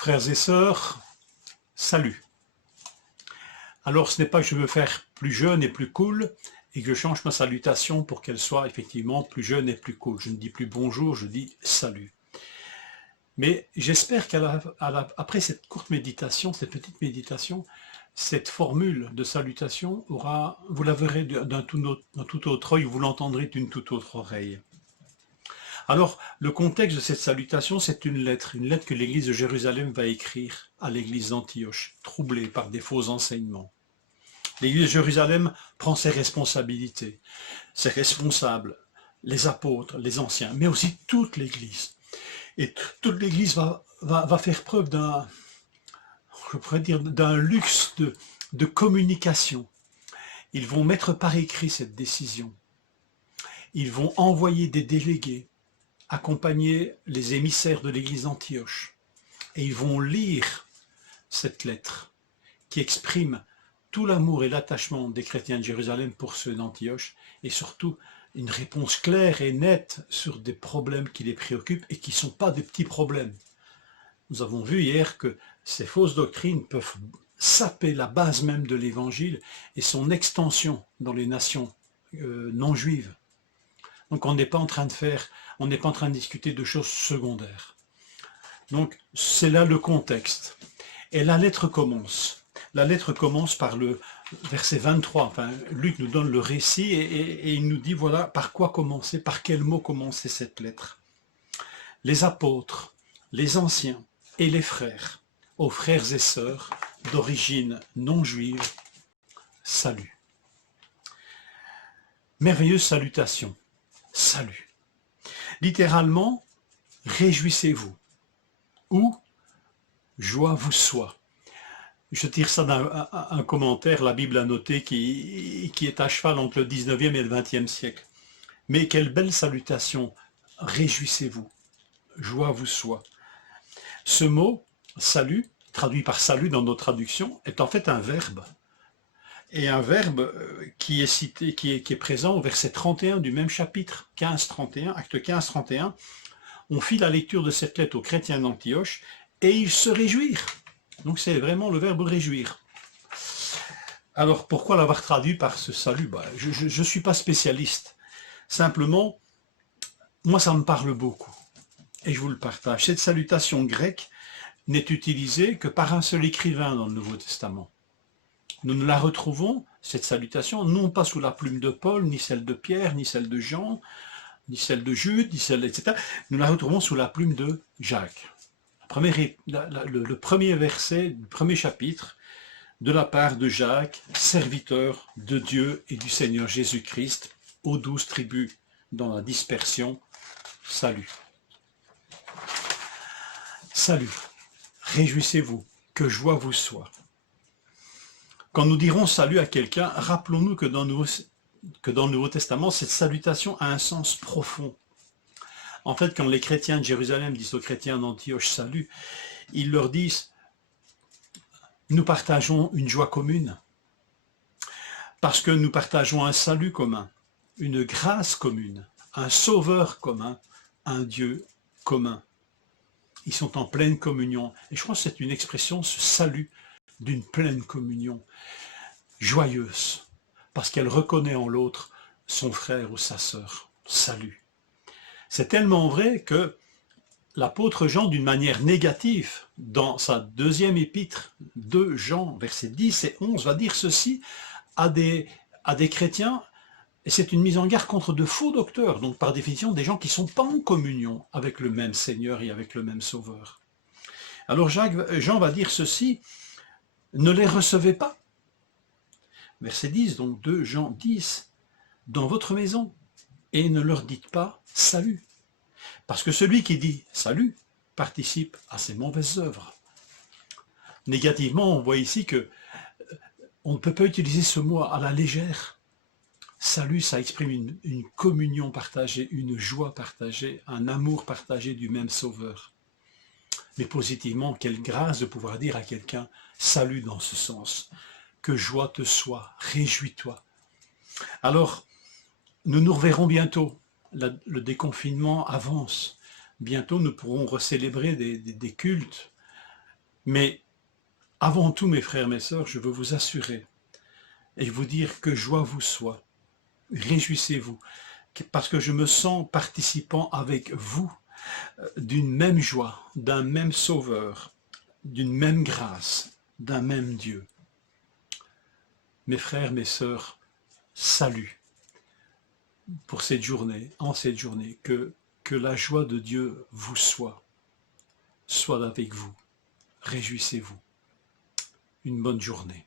Frères et sœurs, salut. Alors ce n'est pas que je veux faire plus jeune et plus cool et que je change ma salutation pour qu'elle soit effectivement plus jeune et plus cool. Je ne dis plus bonjour, je dis salut. Mais j'espère qu'après cette courte méditation, cette petite méditation, cette formule de salutation aura, vous la verrez d'un tout autre œil, vous l'entendrez d'une toute autre oreille. Alors, le contexte de cette salutation, c'est une lettre que l'église de Jérusalem va écrire à l'église d'Antioche, troublée par des faux enseignements. L'église de Jérusalem prend ses responsabilités, ses responsables, les apôtres, les anciens, mais aussi toute l'église. Et toute l'église va faire preuve d'un luxe de communication. Ils vont mettre par écrit cette décision. Ils vont envoyer des délégués accompagner les émissaires de l'église d'Antioche. Et ils vont lire cette lettre qui exprime tout l'amour et l'attachement des chrétiens de Jérusalem pour ceux d'Antioche et surtout une réponse claire et nette sur des problèmes qui les préoccupent et qui ne sont pas des petits problèmes. Nous avons vu hier que ces fausses doctrines peuvent saper la base même de l'évangile et son extension dans les nations non juives. Donc on n'est pas en train de discuter de choses secondaires. Donc c'est là le contexte. Et la lettre commence. La lettre commence par le verset 23. Enfin, Luc nous donne le récit et il nous dit voilà par quoi commencer, par quel mot commencer cette lettre. Les apôtres, les anciens et les frères, aux frères et sœurs d'origine non juive, salut. Merveilleuse salutation. Salut. Littéralement, réjouissez-vous ou joie vous soit. Je tire ça d'un commentaire, la Bible a noté, qui est à cheval entre le 19e et le 20e siècle. Mais quelle belle salutation, réjouissez-vous, joie vous soit. Ce mot, salut, traduit par salut dans nos traductions, est en fait un verbe. Et un verbe qui est cité, qui est présent au verset 31 du même chapitre, 15-31, acte 15-31. On fit la lecture de cette lettre aux chrétiens d'Antioche et ils se réjouirent. Donc c'est vraiment le verbe réjouir. Alors pourquoi l'avoir traduit par ce salut? Je ne suis pas spécialiste. Simplement, moi ça me parle beaucoup. Et je vous le partage. Cette salutation grecque n'est utilisée que par un seul écrivain dans le Nouveau Testament. Nous ne la retrouvons, cette salutation, non pas sous la plume de Paul, ni celle de Pierre, ni celle de Jean, ni celle de Jude, ni celle, etc. Nous la retrouvons sous la plume de Jacques. Le premier verset du premier chapitre, de la part de Jacques, serviteur de Dieu et du Seigneur Jésus-Christ, aux 12 tribus dans la dispersion, salut. Salut, réjouissez-vous, que joie vous soit. Quand nous dirons salut à quelqu'un, rappelons-nous que dans le Nouveau Testament, cette salutation a un sens profond. En fait, quand les chrétiens de Jérusalem disent aux chrétiens d'Antioche salut, ils leur disent nous partageons une joie commune, parce que nous partageons un salut commun, une grâce commune, un sauveur commun, un Dieu commun. Ils sont en pleine communion. Et je crois que c'est une expression, ce salut, d'une pleine communion, joyeuse, parce qu'elle reconnaît en l'autre son frère ou sa sœur. Salut. C'est tellement vrai que l'apôtre Jean, d'une manière négative, dans sa deuxième épître, 2 Jean, versets 10 et 11, va dire ceci à des chrétiens, et c'est une mise en garde contre de faux docteurs, donc par définition des gens qui ne sont pas en communion avec le même Seigneur et avec le même Sauveur. Alors Jean va dire ceci, ne les recevez pas. Verset 10, donc 2 Jean 10, dans votre maison, et ne leur dites pas salut. Parce que celui qui dit salut participe à ses mauvaises œuvres. Négativement, on voit ici que on ne peut pas utiliser ce mot à la légère. Salut, ça exprime une communion partagée, une joie partagée, un amour partagé du même Sauveur. Mais positivement, quelle grâce de pouvoir dire à quelqu'un salut dans ce sens. Que joie te soit, réjouis-toi. Alors, nous nous reverrons bientôt. Le déconfinement avance. Bientôt, nous pourrons recélébrer des cultes Mais avant tout, mes frères, mes sœurs, je veux vous assurer et vous dire que joie vous soit. Réjouissez-vous, parce que je me sens participant avec vous d'une même joie, d'un même Sauveur, d'une même grâce, d'un même Dieu. Mes frères, mes sœurs, salut pour cette journée, en cette journée, que la joie de Dieu vous soit avec vous. Réjouissez-vous. Une bonne journée.